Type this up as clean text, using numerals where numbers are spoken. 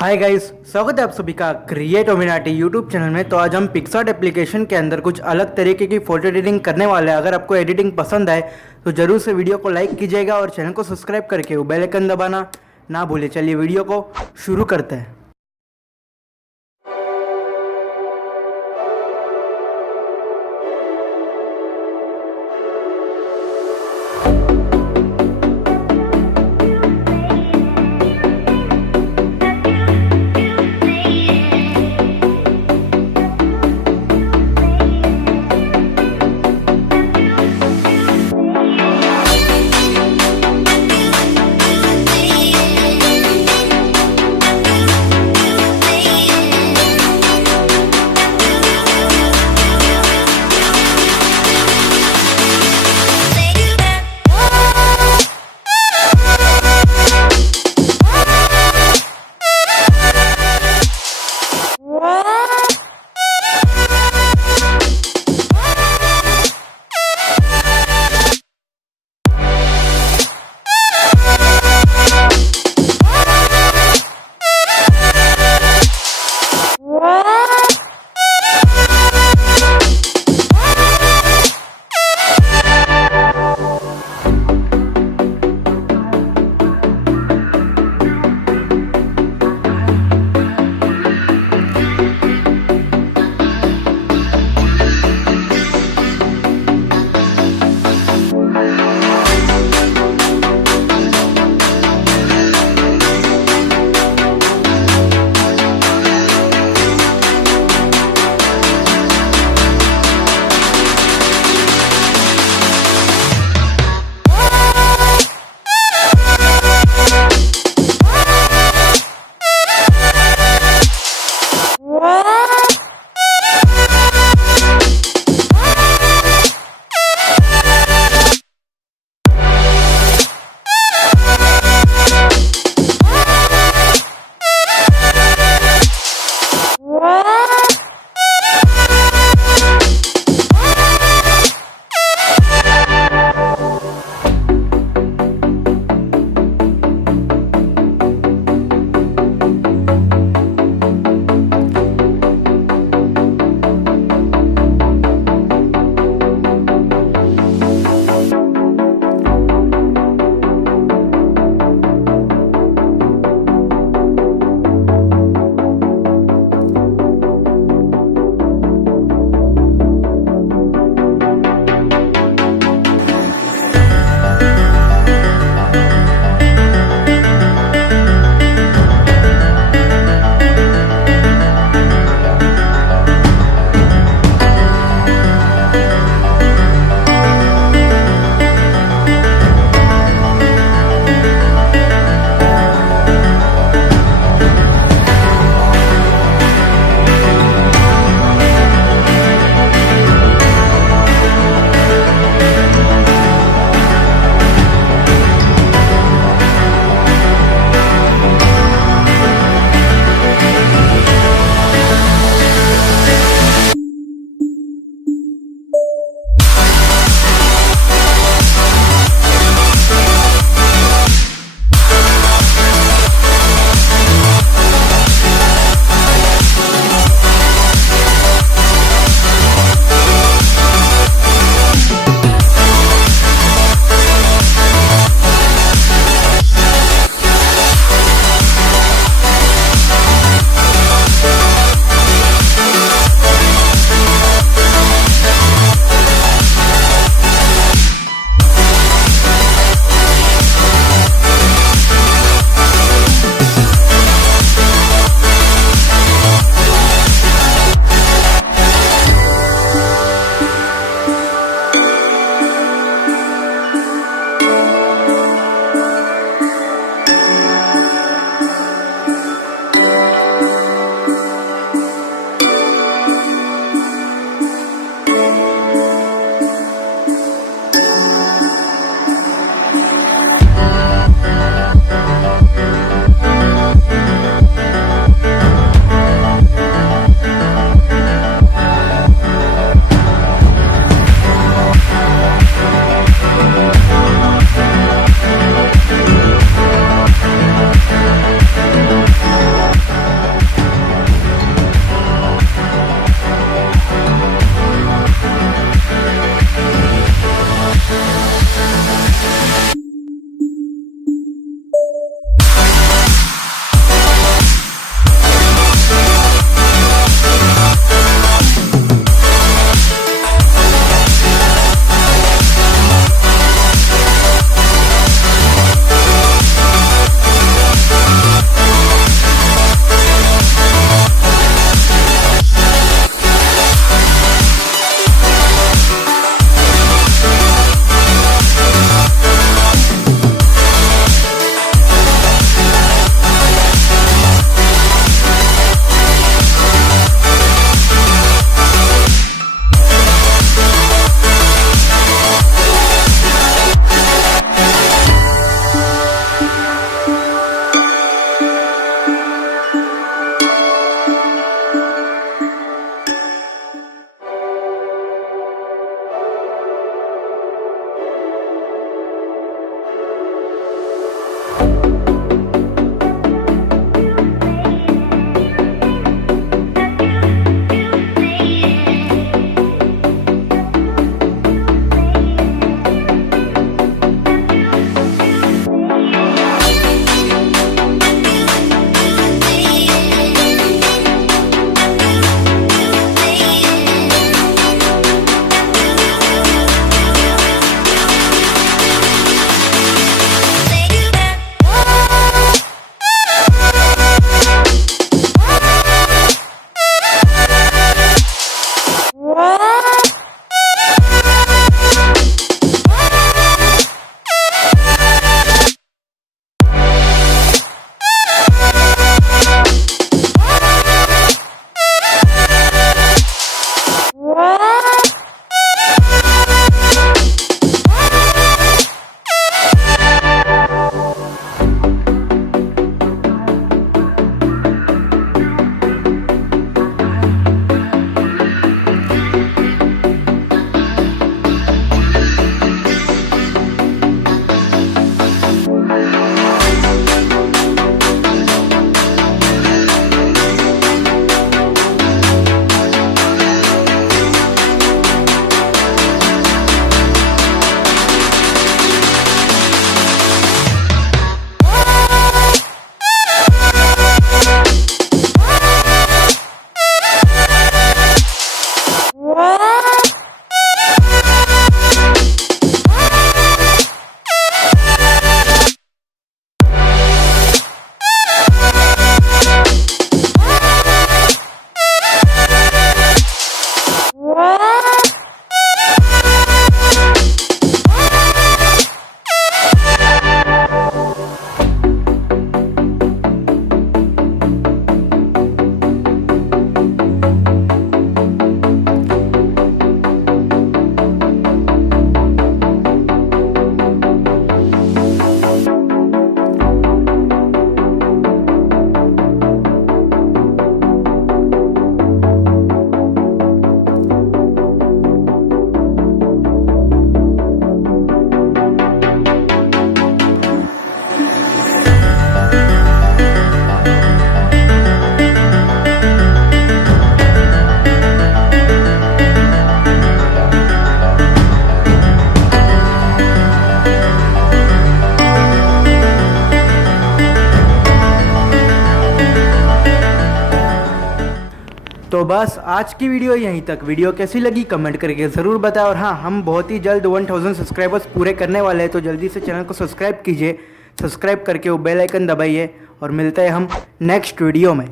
Hi guys, स्वागत है आप सभी का क्रिएटोमिनाटी यूट्यूब चैनल में। तो आज हम पिक्सार्ट एप्लीकेशन के अंदर कुछ अलग तरीके की फ़ोटो एडिटिंग करने वाले हैं। अगर आपको एडिटिंग पसंद आए तो ज़रूर से वीडियो को लाइक कीजिएगा और चैनल को सब्सक्राइब करके वो बेल आइकन दबाना ना भूलिए। चलिए वीडियो को शुरू करते हैं। तो बस आज की वीडियो यहीं तक। वीडियो कैसी लगी कमेंट करके ज़रूर बताएं। और हाँ, हम बहुत ही जल्द 1000 सब्सक्राइबर्स पूरे करने वाले हैं, तो जल्दी से चैनल को सब्सक्राइब कीजिए। सब्सक्राइब करके वो बेल आइकन दबाइए और मिलते हैं हम नेक्स्ट वीडियो में।